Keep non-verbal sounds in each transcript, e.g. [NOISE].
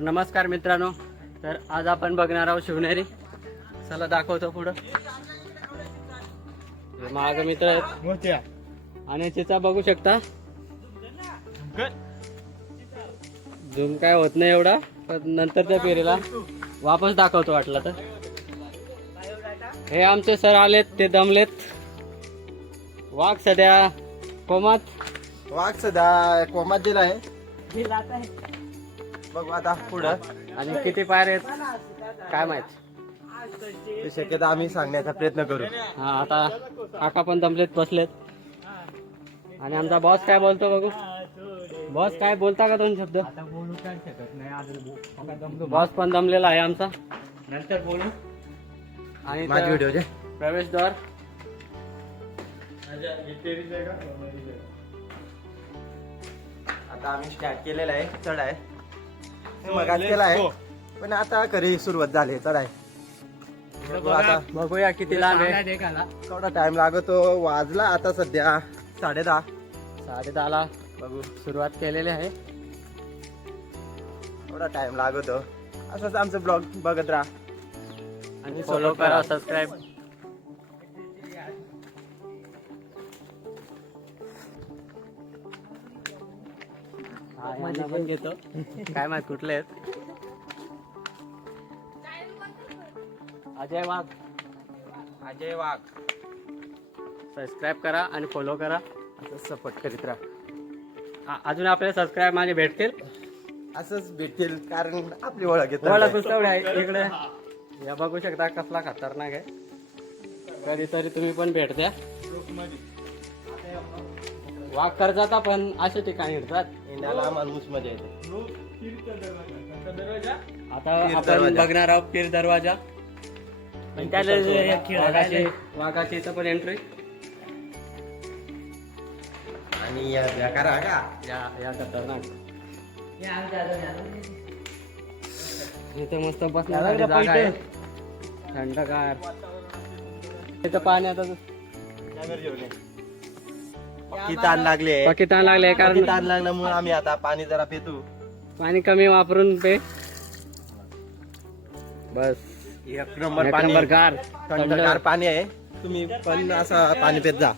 नमस्कार मित्रांनो तर आज आपण बघणार आहोत शिवनेरी. चला दाखवतो पुढं. हे माग मित्र आहेत. आणि तिचा बघू शकता. झूम काय होत नाही एवढा पण नंतर त्या पेरीला वापस दाखवतो वाटलं तर. हे आमचे सर आलेत ते दमलेत. वाघ सध्या कोमात. वाघ सध्या कोमात दिला आहे. बघू आता पुढं. आणि किती पायर आहेत? काय माहीत? ते शक्यता आम्ही सांगण्याचा प्रयत्न करू. हा आता काका पण दमलेत बसलेत. आणि आमचा बॉस काय बोलतो बघू? बॉस काय बोलता का दोन शब्द? बॉस पण दमलेला आहे आमचा. नंतर बोलू. आणि माझी त्या व्हिडिओ जे प्रवेशद्वार आता आम्ही स्टार्ट केलेला आहे चढ आहे. मगाच केला आहे. पण आता खरी सुरुवात झाली चढ आहे बघू आता. बघूया किती लांब आहे. थोडा टाइम लागतो. वाजला आता सध्या साडे दहा. साडे दहाला. बघू सुरुवात केलेली आहे. थोडा टाइम लागतो. असंच आमचं ब्लॉग बघत राहा. आणि फॉलो करा सबस्क्राईब पण घेतो. [LAUGHS] काय माहीत कुठले आहेत. अजय वाघ. अजय वाघ. सबस्क्राईब करा आणि फॉलो करा. असं सपोर्ट करीत राहा. आ- अजून आपले सबस्क्राईब माझे भेटतील? असंच भेटतील कारण आपली ओळख येत मला पुस्तक आहे? इकडे. या बघू शकता कसला खतरनाक आहे. कधीतरी तुम्ही पण भेट द्या. वाघ करतात पण अशा ठिकाणी येतात इंडियाला माणूस मजा येते. आता पीर आपण दरवाजा. बघणार आहोत पीर दरवाजा. पण त्याला वाघाची वाघाची इथं पण एंट्री आणि या या करा का? या या खतरनाक. इथं मस्त बसण्यासाठी जागा आहे. थंडगार. इथं पाण्यात की ताण लागले. बाकी ताण लागले कारण ताण लागल्यामुळे आम्ही आता पाणी जरा पितो. पाणी कमी वापरून पे. बस. एक नंबर एक पाणी. नंबर गार. थंडगार पाणी आहे. तुम्ही पण असं पाणी पित जा.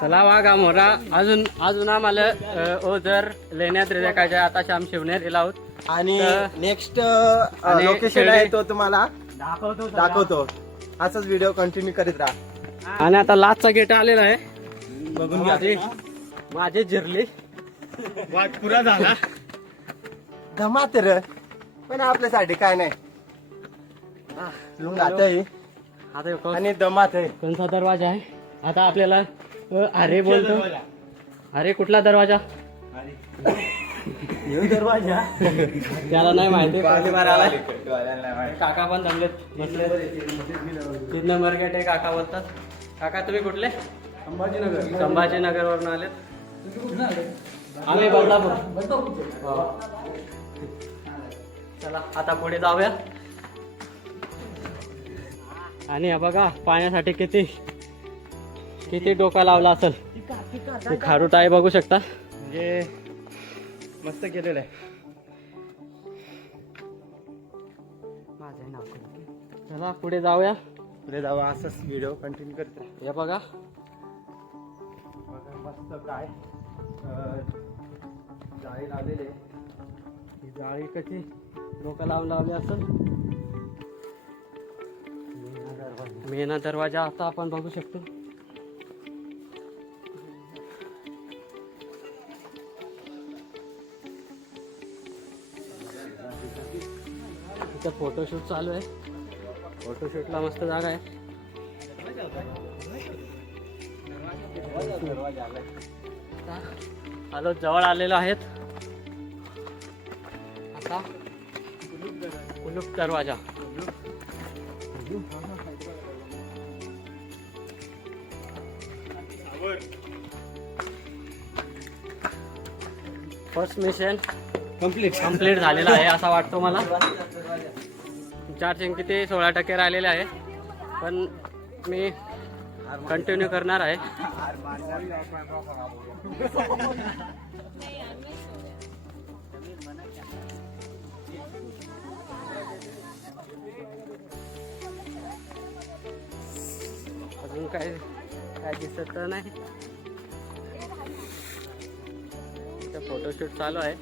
चला वाघा मोरा अजून अजून आम्हाला अ, ओझर लेण्यात रेखायच्या आता श्याम शिवनेरीला आहोत आणि तर- नेक्स्ट आणि लोकेशन आहे तो तुम्हाला दाखवतो असंच व्हिडिओ कंटिन्यू करीत राहा. आणि आता लास्टचा गेट आलेला आहे. बघून घ्या माझी माझी जिरली पुरा झाला. धमात र पण आपल्यासाठी काय नाही. लुंग आता आहे आता को- आणि दमात आहे कोणता दरवाजा आहे. आता आपल्याला अ, अरे बोलतो. अरे कुठला दरवाजा? दरवाजा. त्याला नाही माहिती. पहिली बार आला काका पण थांबलेत. नंबर गेट आहे काका बोलतात. काका तुम्ही कुठले? संभाजीनगर. संभाजीनगर वरून आलेत आम्ही बदलापूर. हो. चला आता पुढे जाऊया. आणि हा बघा पाण्यासाठी किती किती डोका लावला असेल. ते खारूट आहे बघू शकता. म्हणजे मस्त केलेलं आहे. माझं नाव चला पुढे जाऊया. पुढे जाऊ असंच व्हिडिओ कंटिन्यू करत. हे बघा बघा. मस्त काय? जाळी लावलेली ही जाळी कशी? लोक लावून लावली असेल. मेना दरवाजा आता आपण बघू शकतो. तिथं फोटोशूट चालू आहे. फोटोशूटला मस्त जागा आहे. आलो जवळ आलेलो आहेत. आता कुलूप दरवाजा. फर्स्ट मिशन कंप्लीट कंप्लीट झालेला आहे असा वाटतो मला. चार्जिंग किती सोळा टक्के राहिलेले आहे. पण मी कंटिन्यू करणार आहे. अजून काय काय दिसत नाही. फोटोशूट चालू आहे.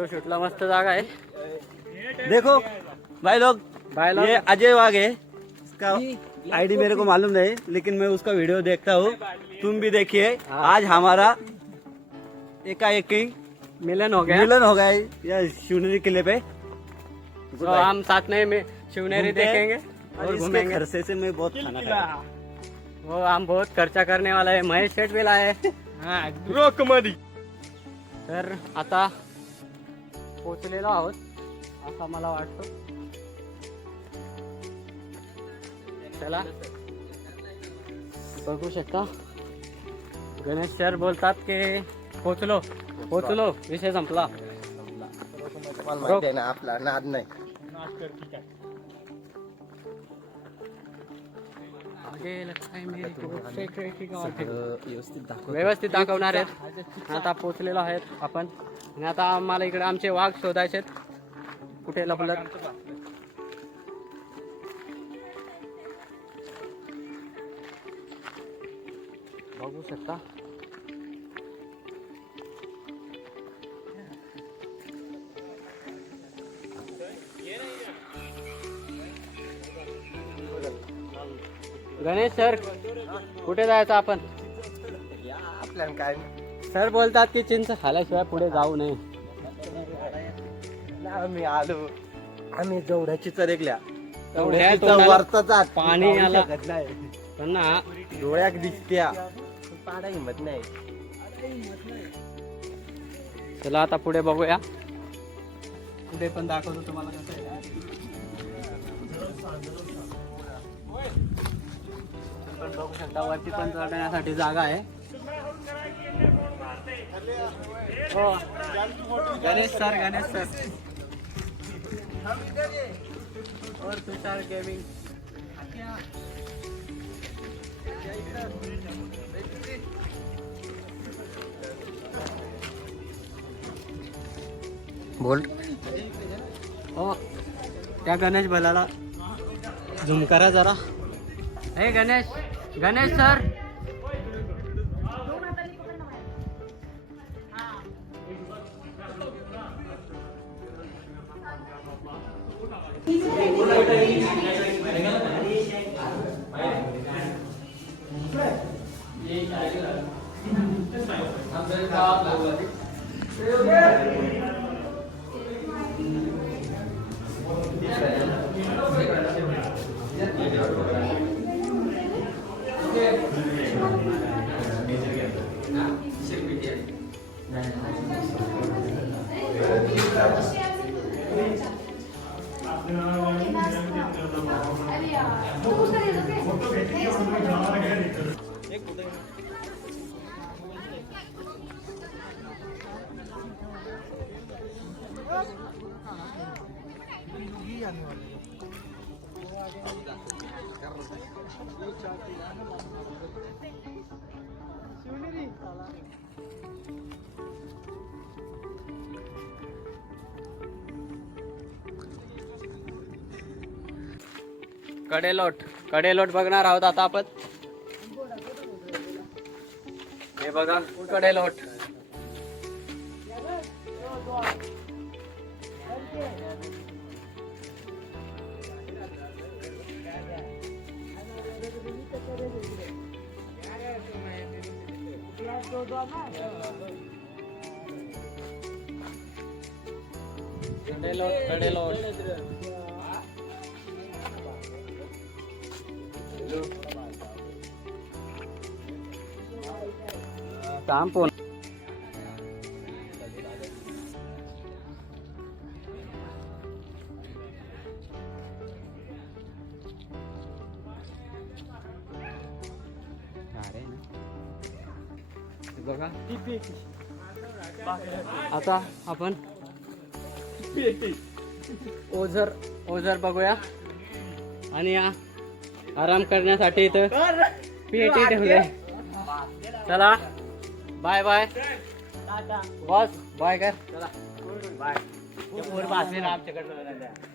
फोटोशूटला मस्त जागा आहे देखो भाई लोग बाय ये अजय वाघ है। इसका आईडी मेरे को मालूम नहीं लेकिन मैं उसका वीडियो देखता हूँ। तुम भी देखिए। आज हमारा एकाएक मिलन हो गया। मिलन हो गया है यह शिवनेरी किले पे। तो हम साथ में में शिवनेरी देखेंगे। और और घूमेंगे। खर्चे से मैं बहुत खाना खाया वो हम बहुत खर्चा करने वाला है। महेश शेठ भी लाए रोक मधी तर आता पोचलेलो आहोत असा मला वाटतो. चला. बघू शकता. गणेश सर बोलतात की पोचलो पोचलो विषय संपला. ना आपला नाद नाही. व्यवस्थित दाखवणार आहेत. आता पोचलेलो आहेत आपण. आणि आता आम्हाला इकडे आमचे वाघ शोधायचे आहेत. कुठे लपलत? बघू शकता. गणेश सर कुठे जायचं आपण? आपल्याला काय सर बोलतात की चिंच खाल्याशिवाय पुढे जाऊ नये. आम्ही आलो. आम्ही जेवढ्याची चरेकल्या तेवढ्या तोंडाला वरचा पाणी आला. शकत नाही. पण ना डोळ्याक दिसत्या. पाडा हिंमत नाही. चला आता पुढे बघूया. पुढे पण दाखवतो तुम्हाला कसं आहे. आपण बघू शकता वरती पण चढण्यासाठी जागा आहे. हो. गणेश सर गणेश सर और तुषार गेमिंग बोल. हो. त्या गणेश भलाला झुमकारा जरा. हे गणेश गणेश सर Carlos, कडेलोट कडेलोट बघणार आहोत आता आपण. हे बघा कडेलोट कडेलोट कडेलोट काम आपण. ओझर ओझर बघूया. आणि या आराम करण्यासाठी इथं पेटी ठेवले चला. Bye bye. बॉस. बाय कर चला. बाय. आमच्याकडे